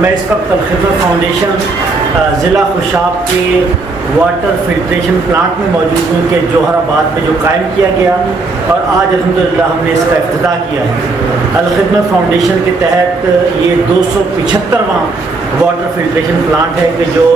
میں اس وقت الخدمت فاؤنڈیشن ضلع خوشاب کے واٹر فلٹریشن پلانٹ میں موجود ہوں کہ جوہر آباد میں جو قائم کیا گیا اور آج الحمدللہ ہم نے اس کا افتتاح کیا ہے۔ الخدمت فاؤنڈیشن کے تحت یہ 275واں واٹر فلٹریشن پلانٹ ہے کہ جو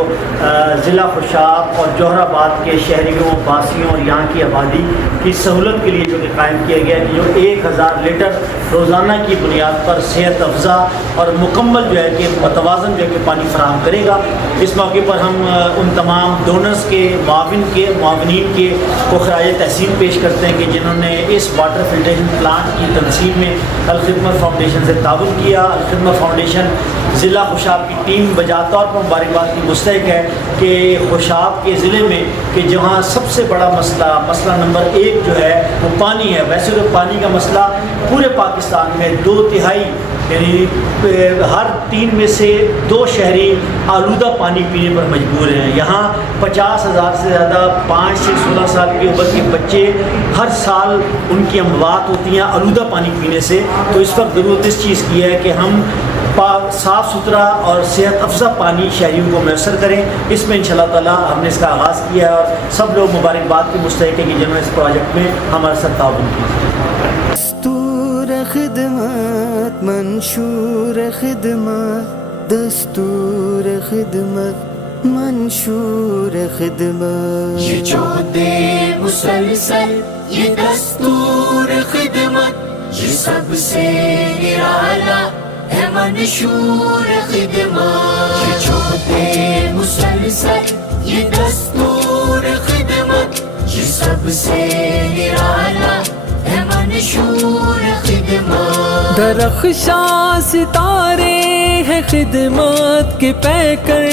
ضلع خوشاب اور جوہر آباد کے شہریوں، باسیوں اور یہاں کی آبادی کی سہولت کے لیے جو کہ قائم کیا گیا ہے کہ جو 1000 لیٹر روزانہ کی بنیاد پر صحت افزا اور مکمل جو ہے کہ متوازن جو ہے کہ پانی فراہم کرے گا۔ اس موقع پر ہم ان تمام ڈونرز کے معاونین کے کو خراج تحسین پیش کرتے ہیں کہ جنہوں نے اس واٹر فلٹریشن پلانٹ کی تنصیب میں الخدمت فاؤنڈیشن سے تعاون کیا۔ الخدمت فاؤنڈیشن ضلع خوشاب کی ٹیم بجا طور پر مبارکباد کی مستحق ہے کہ خوشاب کے ضلع میں کہ جہاں سب سے بڑا مسئلہ نمبر 1 جو ہے وہ پانی ہے۔ ویسے تو پانی کا مسئلہ پورے پاکستان میں 2/3 یعنی ہر 3 میں سے 2 شہری آلودہ پانی پینے پر مجبور ہیں۔ یہاں 50,000 سے زیادہ 5 سے 16 سال کی عمر کے بچے ہر سال ان کی اموات ہوتی ہیں آلودہ پانی پینے سے۔ تو اس وقت ضرورت اس چیز کی ہے کہ ہم صاف ستھرا اور صحت افزا پانی شہریوں کو میسر کریں۔ اس میں انشاءاللہ تعالیٰ ہم نے اس کا آغاز کیا ہے اور سب لوگ مبارکباد کے مستحق ہیں کہ جنہوں نے اس پروجیکٹ میں ہمارے ساتھ تعاون کیا۔ دستور خدمت، منشور خدمت، دستور خدمت، منشور خدمت، یہ جو دے مسلسل یہ دستور خدمت، یہ سب سے نرالا ہے منشور خدمت، یہ جو دے مسلسل یہ دستور خدمت، یہ سب سے نرالا ہے منشور خدمت۔ درخشاں ستارے ہیں خدمت کے پیکر،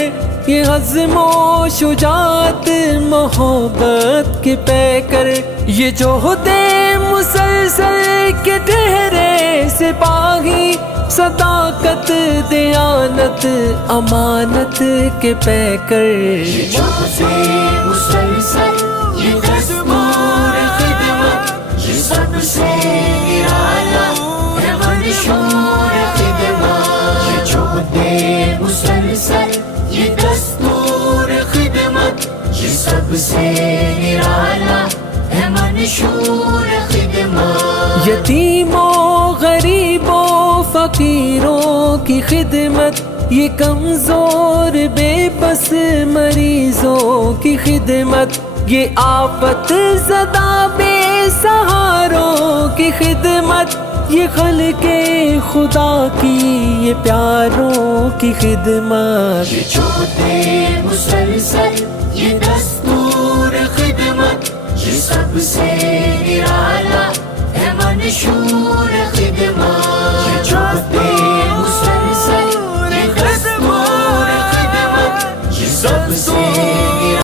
یہ عزم و شجاعت محبت کے پیکر، یہ جوہد مسلسل کے ٹھہرے سپاہی، صداقت دیانت امانت کے پیکر، یہ جو دے مسلسل یہ دستور خدمت، یہ سب سے نرالا ہے منشور خدمت، یہ جو دے مسلسل یہ دستور خدمت، یہ سب سے نرالا ہے منشور خدمت۔ یتیموں غریبوں فقیروں کی خدمت، یہ کمزور بے بس مریضوں کی خدمت، یہ آفت زدہ بے سہاروں کی خدمت، یہ خلق خدا کی یہ پیاروں کی خدمت، یہ جو دے مسلسل یہ دستور خدمت، یہ سب سے نرالا ہے منشور خدمت۔